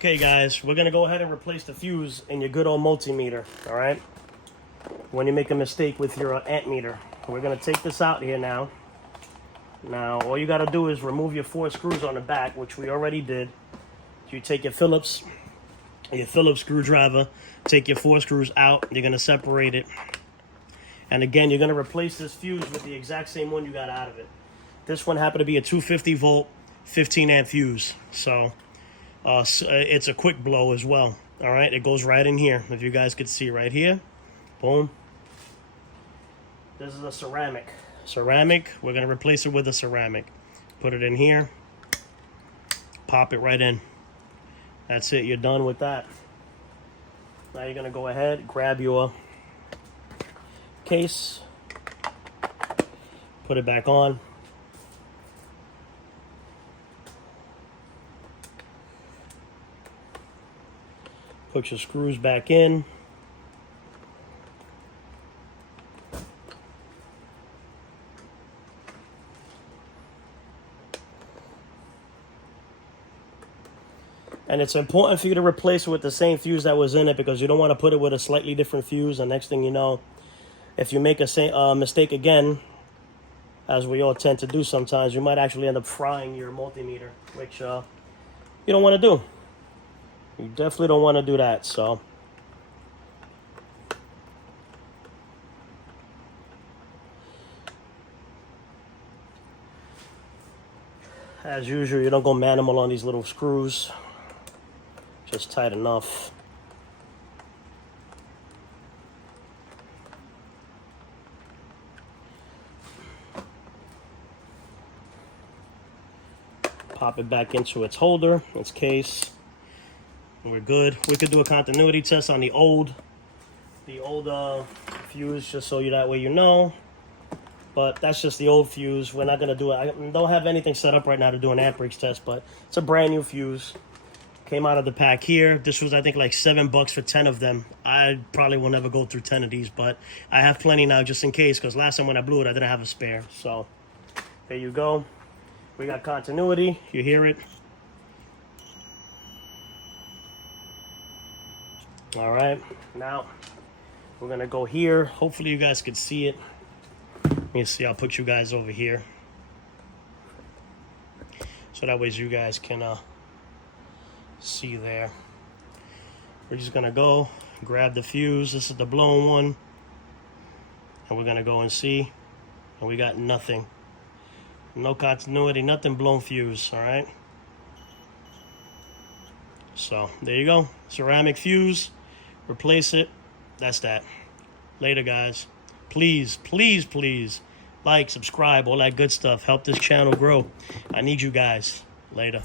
Okay guys, we're gonna go ahead and replace the fuse in your good old multimeter, all right? When you make a mistake with your amp meter. We're gonna take this out here now. Now, all you gotta do is remove your 4 screws on the back, which we already did. You take your Phillips screwdriver, take your 4 screws out, you're gonna separate it. And again, you're gonna replace this fuse with the exact same one you got out of it. This one happened to be a 250 volt, 15 amp fuse. So it's a quick blow as well. All right, it goes right in here. If you guys could see right here, boom. This is a ceramic. We're gonna replace it with a ceramic. Put it in here, pop it right in. That's it, you're done with that. Now you're gonna go ahead, grab your case, put it back on. Put your screws back in. And it's important for you to replace it with the same fuse that was in it, because you don't want to put it with a slightly different fuse. And next thing you know, if you make a mistake again, as we all tend to do sometimes, you might actually end up frying your multimeter, which you don't want to do. You definitely don't want to do that. So as usual, you don't go manimal on these little screws. Just tight enough. Pop it back into its holder, its case. And we're good. We could do a continuity test on the old fuse, just so that way you know. But that's just the old fuse. We're not gonna do it. I don't have anything set up right now to do an amp breaks test, but it's a brand new fuse. Came out of the pack here. This was, I think, like $7 for 10 of them. I probably will never go through 10 of these, but I have plenty now just in case, because last time when I blew it, I didn't have a spare. So there you go. We got continuity. You hear it. All right, now we're gonna go here. Hopefully you guys can see it. Let me see, I'll put you guys over here, so that way you guys can see there. We're just gonna go grab the fuse. This is the blown one, and we're gonna go and see, and we got nothing. No continuity, nothing, blown fuse. All right, so there you go, ceramic fuse. Replace it. That's that. Later, guys. Please, please, please like, subscribe, all that good stuff. Help this channel grow. I need you guys. Later.